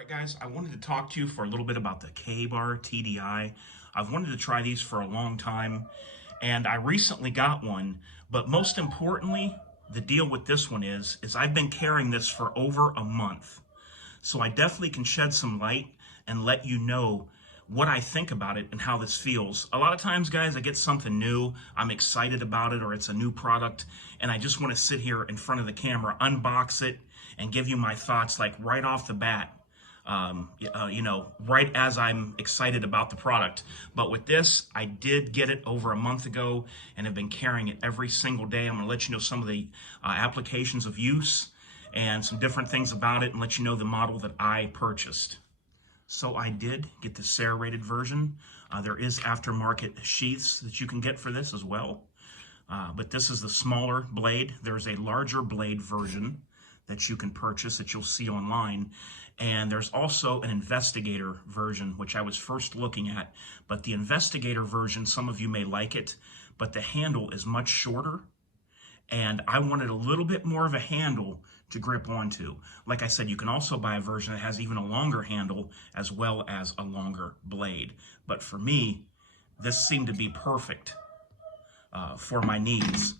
All right, guys, I wanted to talk to you for a little bit about the K-Bar TDI. I've wanted to try these for a long time, and I recently got one, but most importantly, the deal with this one is I've been carrying this for over a month. So I definitely can shed some light and let you know what I think about it and how this feels. A lot of times, guys, I get something new, I'm excited about it, or it's a new product, and I just want to sit here in front of the camera, unbox it, and give you my thoughts like right off the bat. Right as I'm excited about the product. But with this, I did get it over a month ago and have been carrying it every single day. I'm going to let you know some of the applications of use and some different things about it and let you know the model that I purchased. So I did get the serrated version. There is aftermarket sheaths that you can get for this as well. But this is the smaller blade. There's a larger blade version that you can purchase that you'll see online. And there's also an investigator version, which I was first looking at. But the investigator version, some of you may like it, but the handle is much shorter. And I wanted a little bit more of a handle to grip onto. Like I said, you can also buy a version that has even a longer handle as well as a longer blade. But for me, this seemed to be perfect for my needs.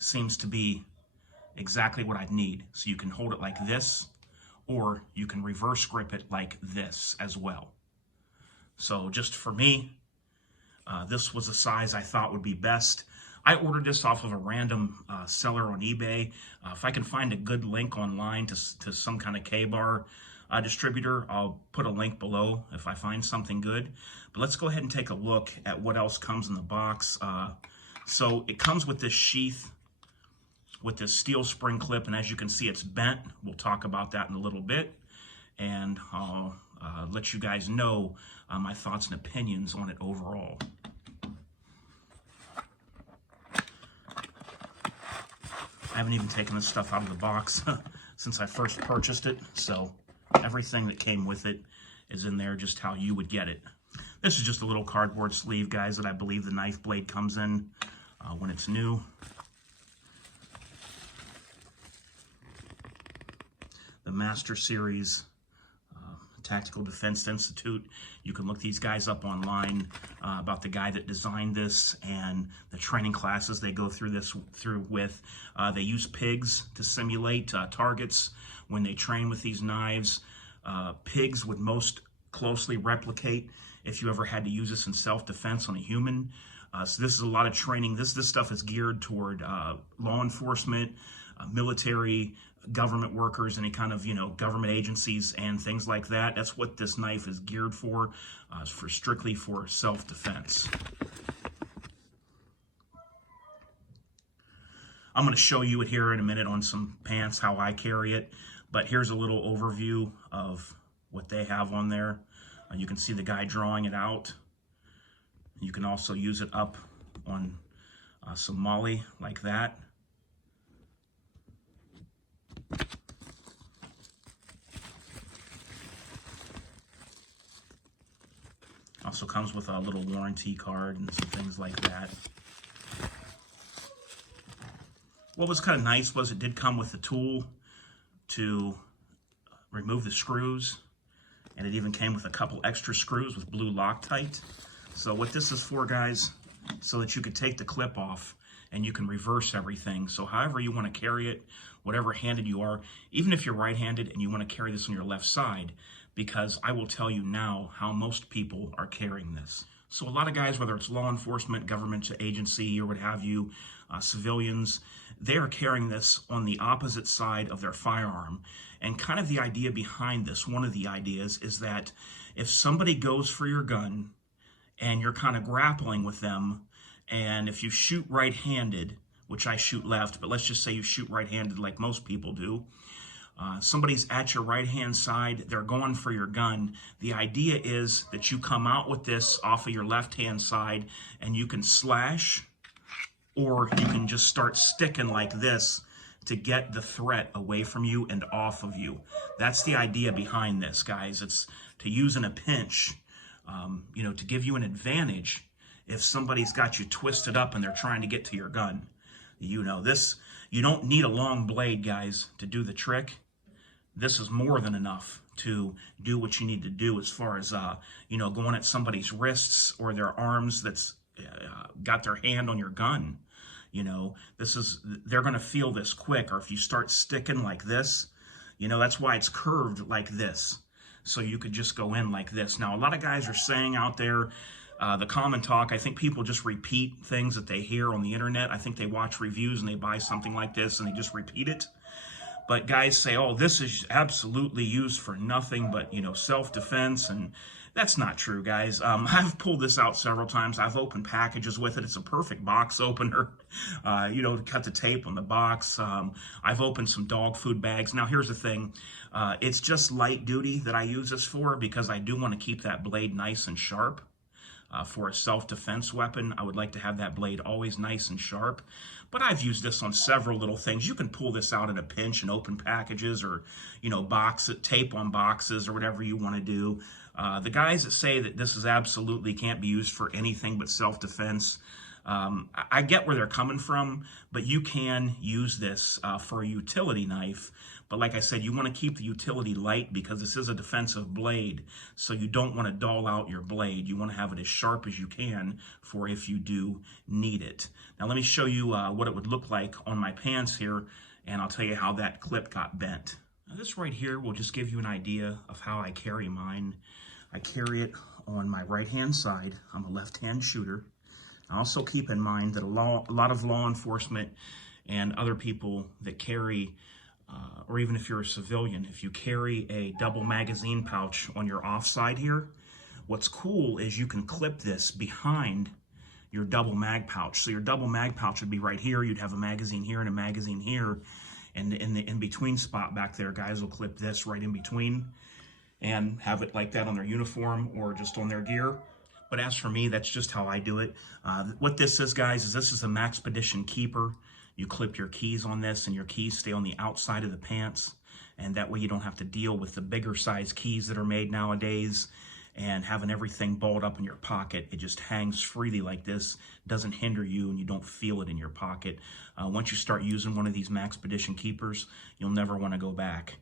Seems to be exactly what I'd need. So you can hold it like this, or you can reverse grip it like this as well. So just for me, this was a size I thought would be best. I ordered this off of a random seller on eBay. If I can find a good link online to some kind of K-Bar distributor, I'll put a link below if I find something good. But let's go ahead and take a look at what else comes in the box. So it comes with this sheath with this steel spring clip, and as you can see, it's bent. We'll talk about that in a little bit, and I'll let you guys know my thoughts and opinions on it overall. I haven't even taken this stuff out of the box since I first purchased it, so everything that came with it is in there just how you would get it. This is just a little cardboard sleeve, guys, that I believe the knife blade comes in when it's new. The Master Series Tactical Defense Institute. You can look these guys up online about the guy that designed this and the training classes they go through with. They use pigs to simulate targets when they train with these knives. Pigs would most closely replicate if you ever had to use this in self-defense on a human. So this is a lot of training. This stuff is geared toward law enforcement, military, government workers, any kind of, government agencies and things like that. That's what this knife is geared for, strictly for self-defense. I'm going to show you it here in a minute on some pants, how I carry it, but here's a little overview of what they have on there. You can see the guy drawing it out. You can also use it up on some molly like that. Also comes with a little warranty card and some things like that. What was kind of nice was it did come with the tool to remove the screws, and it even came with a couple extra screws with blue Loctite. So what this is for, guys, so that you could take the clip off and you can reverse everything. So however you want to carry it, whatever handed you are, even if you're right-handed and you want to carry this on your left side, because I will tell you now how most people are carrying this. So a lot of guys, whether it's law enforcement, government agency, or what have you, civilians, they are carrying this on the opposite side of their firearm. And kind of the idea behind this, one of the ideas, is that if somebody goes for your gun and you're kind of grappling with them, and if you shoot right-handed, which I shoot left, but let's just say you shoot right-handed like most people do, somebody's at your right-hand side, they're going for your gun. The idea is that you come out with this off of your left-hand side and you can slash, or you can just start sticking like this to get the threat away from you and off of you. That's the idea behind this, guys. It's to use in a pinch, to give you an advantage if somebody's got you twisted up and they're trying to get to your gun. You don't need a long blade, guys, to do the trick. This is more than enough to do what you need to do as far as, you know, going at somebody's wrists or their arms that's got their hand on your gun. You know, they're going to feel this quick. Or if you start sticking like this, you know, that's why it's curved like this. So you could just go in like this. Now, a lot of guys are saying out there, the common talk, I think people just repeat things that they hear on the internet. I think they watch reviews and they buy something like this and they just repeat it. But guys say, oh, this is absolutely used for nothing but, you know, self-defense. And that's not true, guys. I've pulled this out several times. I've opened packages with it. It's a perfect box opener, you know, to cut the tape on the box. I've opened some dog food bags. Now, here's the thing. It's just light duty that I use this for because I do want to keep that blade nice and sharp. For a self-defense weapon, I would like to have that blade always nice and sharp. But I've used this on several little things. You can pull this out at a pinch and open packages or, you know, tape on boxes or whatever you want to do. The guys that say that this is absolutely can't be used for anything but self-defense, I get where they're coming from, but you can use this for a utility knife. But like I said, you want to keep the utility light because this is a defensive blade, so you don't want to dull out your blade. You want to have it as sharp as you can for if you do need it. Now let me show you what it would look like on my pants here, and I'll tell you how that clip got bent. Now this right here will just give you an idea of how I carry mine. I carry it on my right-hand side. I'm a left-hand shooter. Also keep in mind that a lot of law enforcement and other people that carry, or even if you're a civilian, if you carry a double magazine pouch on your offside here, what's cool is you can clip this behind your double mag pouch. So your double mag pouch would be right here. You'd have a magazine here and a magazine here. And in the in-between spot back there, guys will clip this right in between and have it like that on their uniform or just on their gear. But as for me, that's just how I do it. What this is, guys, is this is a Maxpedition Keeper. You clip your keys on this and your keys stay on the outside of the pants. And that way you don't have to deal with the bigger size keys that are made nowadays and having everything balled up in your pocket. It just hangs freely like this, doesn't hinder you, and you don't feel it in your pocket. Once you start using one of these Maxpedition Keepers, you'll never want to go back.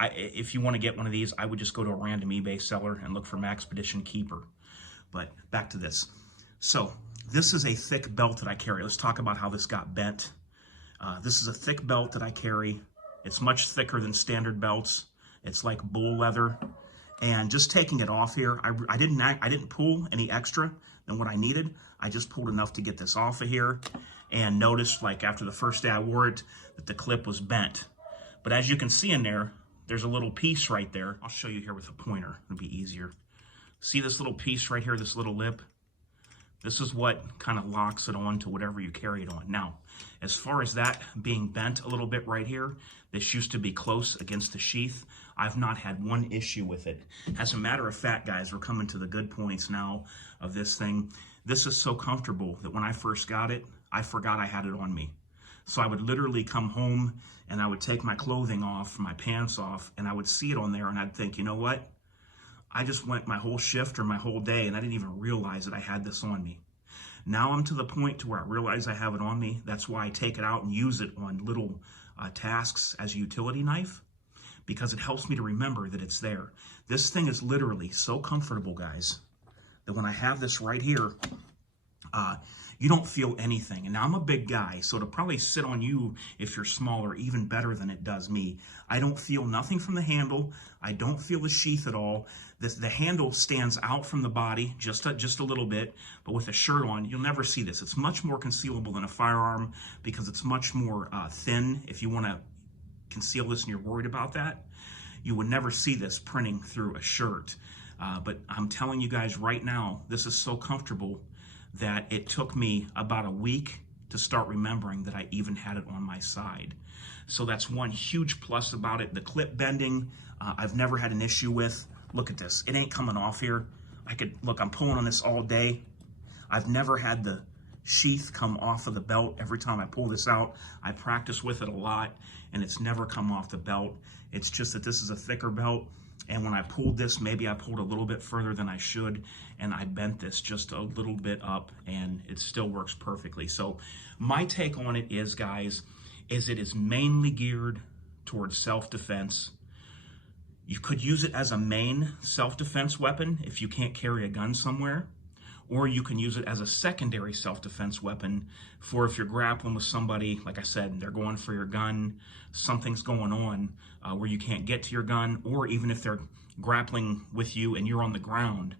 If you want to get one of these, I would just go to a random eBay seller and look for Maxpedition Keeper. But back to this. So this is a thick belt that I carry. Let's talk about how this got bent. This is a thick belt that I carry. It's much thicker than standard belts. It's like bull leather. And just taking it off here, I didn't pull any extra than what I needed. I just pulled enough to get this off of here. And noticed, like after the first day I wore it, that the clip was bent. But as you can see in there, there's a little piece right there. I'll show you here with a pointer. It'll be easier. See this little piece right here, this little lip? This is what kind of locks it on to whatever you carry it on. Now, as far as that being bent a little bit right here, this used to be close against the sheath. I've not had one issue with it. As a matter of fact, guys, we're coming to the good points now of this thing. This is so comfortable that when I first got it, I forgot I had it on me. So I would literally come home and I would take my clothing off, my pants off, and I would see it on there and I'd think, you know what? I just went my whole shift or my whole day and I didn't even realize that I had this on me. Now I'm to the point to where I realize I have it on me. That's why I take it out and use it on little tasks as a utility knife, because it helps me to remember that it's there. This thing is literally so comfortable, guys, that when I have this right here, you don't feel anything. And now I'm a big guy, so it'll probably sit on you if you're smaller even better than it does me. I don't feel nothing from the handle. I don't feel the sheath at all. The handle stands out from the body just a little bit, but with a shirt on, you'll never see this. It's much more concealable than a firearm because it's much more thin. If you want to conceal this and you're worried about that, you would never see this printing through a shirt. But I'm telling you guys right now, this is so comfortable that it took me about a week to start remembering that I even had it on my side. So that's one huge plus about it. The clip bending, I've never had an issue with. Look at this, it ain't coming off here. Look, I'm pulling on this all day. I've never had the sheath come off of the belt every time I pull this out. I practice with it a lot and it's never come off the belt. It's just that this is a thicker belt. And when I pulled this, maybe I pulled a little bit further than I should, and I bent this just a little bit up, and it still works perfectly. So my take on it is, guys, is it is mainly geared towards self-defense. You could use it as a main self-defense weapon if you can't carry a gun somewhere, or you can use it as a secondary self-defense weapon for if you're grappling with somebody, like I said, they're going for your gun, something's going on where you can't get to your gun, or even if they're grappling with you and you're on the ground.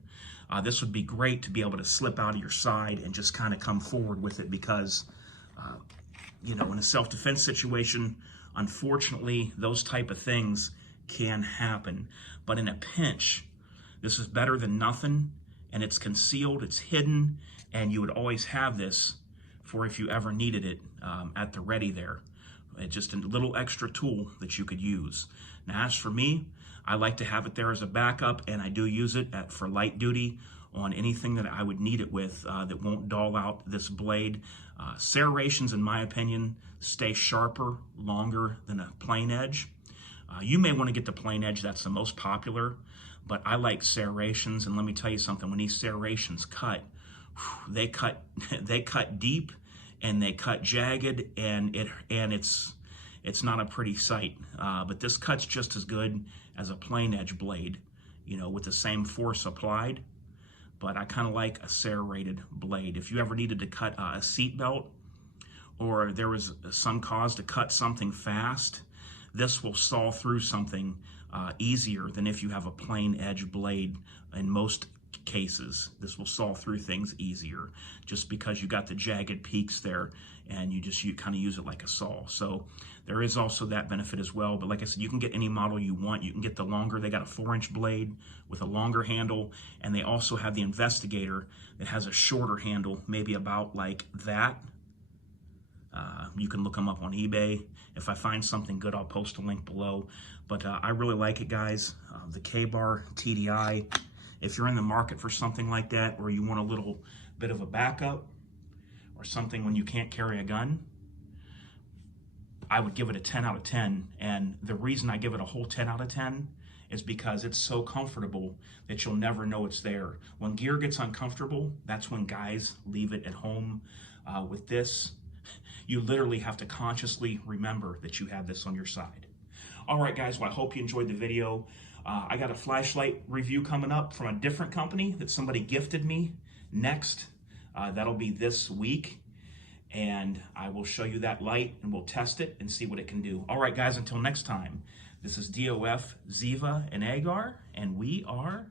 This would be great to be able to slip out of your side and just kind of come forward with it because, you know, in a self-defense situation, unfortunately, those type of things can happen. But in a pinch, this is better than nothing, and it's concealed, it's hidden, and you would always have this for if you ever needed it at the ready there. It's just a little extra tool that you could use. Now, as for me, I like to have it there as a backup, and I do use it for light duty on anything that I would need it with that won't dull out this blade. Serrations, in my opinion, stay sharper longer than a plain edge. You may want to get the plain edge, that's the most popular, but I like serrations, and let me tell you something, when these serrations cut, they cut deep and they cut jagged, and it's not a pretty sight. But this cuts just as good as a plain edge blade, you know, with the same force applied. But I kind of like a serrated blade. If you ever needed to cut a seat belt, or there was some cause to cut something fast, this will saw through something easier than if you have a plain edge blade. In most cases, this will saw through things easier just because you got the jagged peaks there, and you kind of use it like a saw. So there is also that benefit as well. But like I said, you can get any model you want. You can get the longer. They got a 4-inch blade with a longer handle, and they also have the Investigator that has a shorter handle, maybe about like that. You can look them up on eBay. If I find something good, I'll post a link below. But I really like it, guys. The K-Bar TDI. If you're in the market for something like that, or you want a little bit of a backup, or something when you can't carry a gun, I would give it a 10 out of 10. And the reason I give it a whole 10 out of 10 is because it's so comfortable that you'll never know it's there. When gear gets uncomfortable, that's when guys leave it at home. With this, you literally have to consciously remember that you have this on your side. All right, guys, well, I hope you enjoyed the video. I got a flashlight review coming up from a different company that somebody gifted me next. That'll be this week, and I will show you that light, and we'll test it and see what it can do. All right, guys, until next time, this is DOF, Ziva, and Agar, and we are